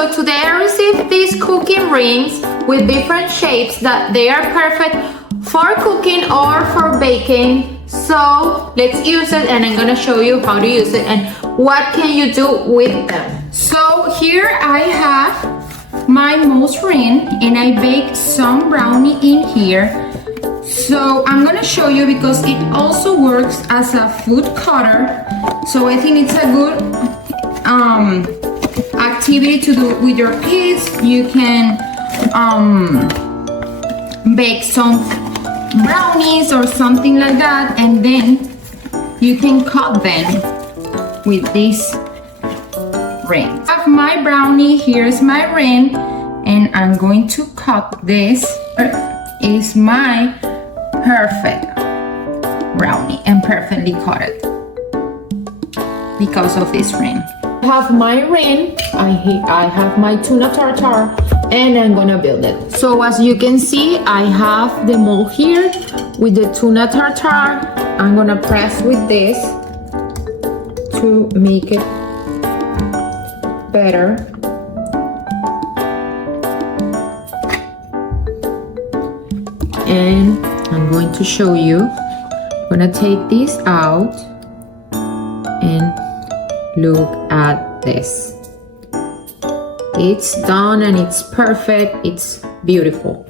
so today I received these cooking rings with different shapes that they are perfect for cooking or for baking. So let's use it, and I'm gonna show you how to use it and what can you do with them. So here I have my mouse ring, and I baked some brownie in here. So I'm gonna show you because it also works as a food cutter. So I think it's a good activity to do with your kids. You can bake some brownies or something like that, and then you can cut them with this ring. I have my brownie, here's my ring, and I'm going to cut this. Is my perfect brownie and perfectly cut it because of this ring. I have my ring, I have my tuna tartare, and I'm gonna build it. So as you can see, I have the mold here with the tuna tartare. I'm gonna press with this to make it better. And I'm going to show you. I'm gonna take this out and look at this. It's done and it's perfect. It's beautiful.